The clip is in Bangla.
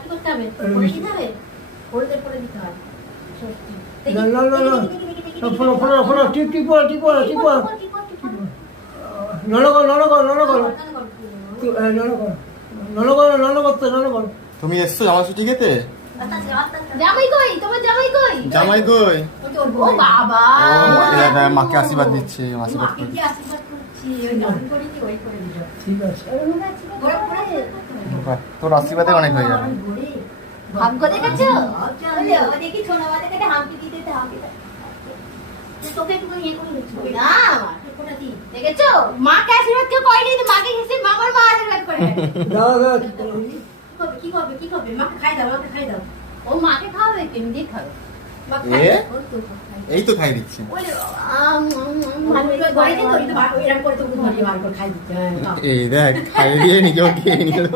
কি করতে হবে? পরে দিতে হবে? পরে দিতে হয়। সত্যি। ফোড়ো ঠিক বল নড়কর তুমি এসছো জামা সুটি খেতে? জামাই কই? তোমার জামাই কই? জামাই কই? ও বাবা! মাকে আশীর্বাদ দিচ্ছে, আশীর্বাদ মাকে কি আশীর্বাদ করছি? ওই আমি করিনি, ওই করে দিল। ঠিক আছে তোর আশীর্বাদে অনেক হয়ে যাবে। ভাগ্য দেখেছো? বলে ও দেখি ছোনা বাদে কাটে হাম্পি দিতে হাম্পি। তোকে একটু ইয়ে করে দিচ্ছি। না, কোনটা দি? দেখেছো? মাকে আশীর্বাদ কেউ করেনি, কিন্তু মাকে এসে মামার মা আশীর্বাদ করে। কি করবে? মাকে খাই দাও। ও মাকে খাওয়াবে, কেমনি খাবে? এই তো খাই দিচ্ছি। এই দেখ খাই দিয়ে নিজেও খেয়ে নিল।